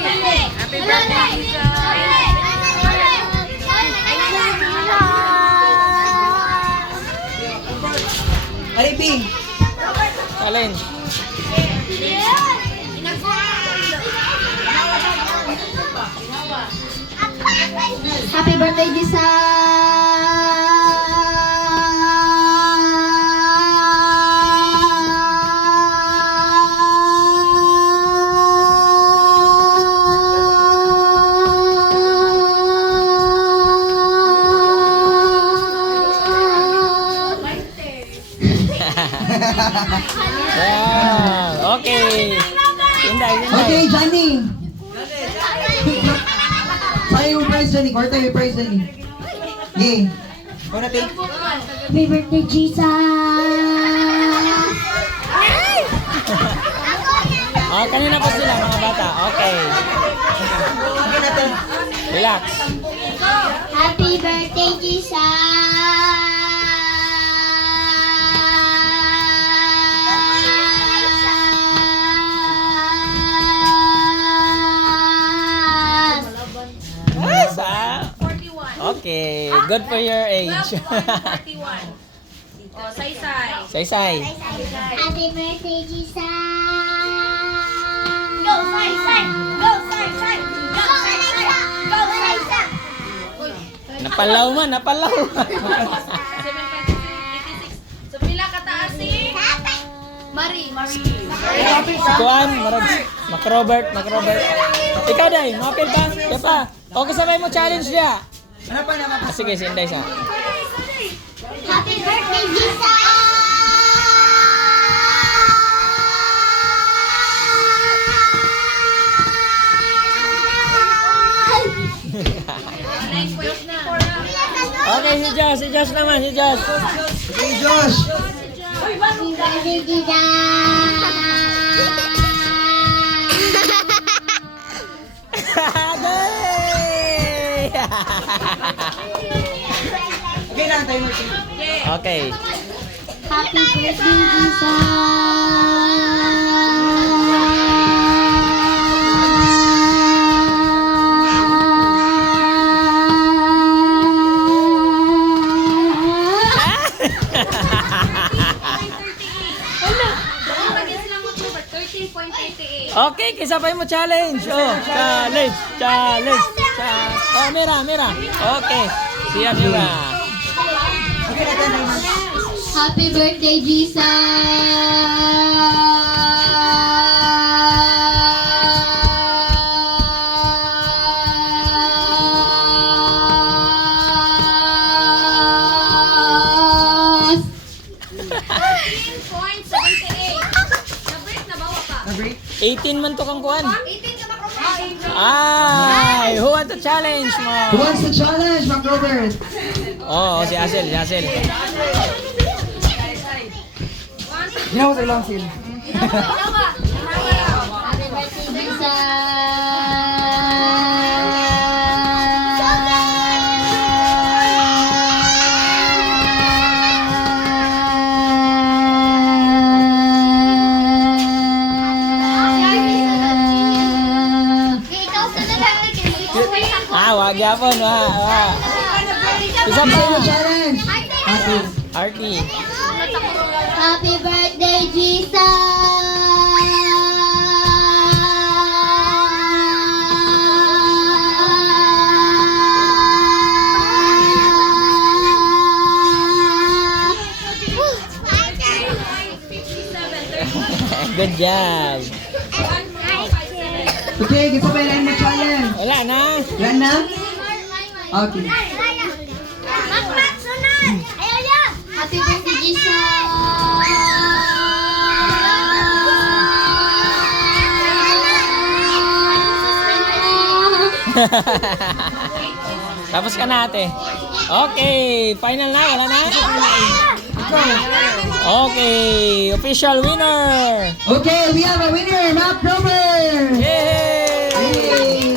Happy birthday, Jesus. Aliping. Challenge. Happy birthday, Wow. Okay. Sinday. Okay, Johnny. Sa'yo yung prize, Johnny. Kwarta yung prize, Johnny. Yay. Una, take. Happy birthday, Jesus! Oh, kanina pa sila mga bata. Okay. Relax. Happy birthday, Jesus! Nice, ah. 41. Okay. Good for your age. 41. Oh, say-say. Say-say. Happy birthday, Jesus! Go, Sai! Go, Sai! Go, Sai! Go, Sai! Napalaw man, napalaw. 726. So, pila kataas si? Marie. Kuan, Mac-Robert. Ikaw, Day. Mapil pa. Kaya pa. Okay, sabay mo challenge niya. Ano pa naman? Ah, sige, sinday sa. Happy birthday, Jesus! Okay, si Josh naman, si Josh. Okay, Josh. Happy birthday, Jesus! Day! Okay lang, tayo mo. Okay. Happy birthday, Jesus! Okay, kisabay mo challenge. Oh, challenge. Oh, Mira. Okay. Siya, Mira. Okay na, tayo mo. Happy birthday, Jesus! 18 man to kang kuan. 18 ka ba, Ay, who want to challenge mo? Who wants to challenge, Mac Robert? Oh, si Asel. Ginawa sa ilang sil. Happy birthday, Jesus! Ah, wag yapon, wa. Isa Isa pa. yung challenge. Happy. Artie. Happy birthday, Jesus! Good job. Okay, kisabay lang mo challenge. Wala na. Yan na? Okay. Happy birthday, Jesus! Tapos ka na, ate. Okay, final na, wala na? Okay, official winner. Okay, we have a winner, Mac Robert. Yay! Yay!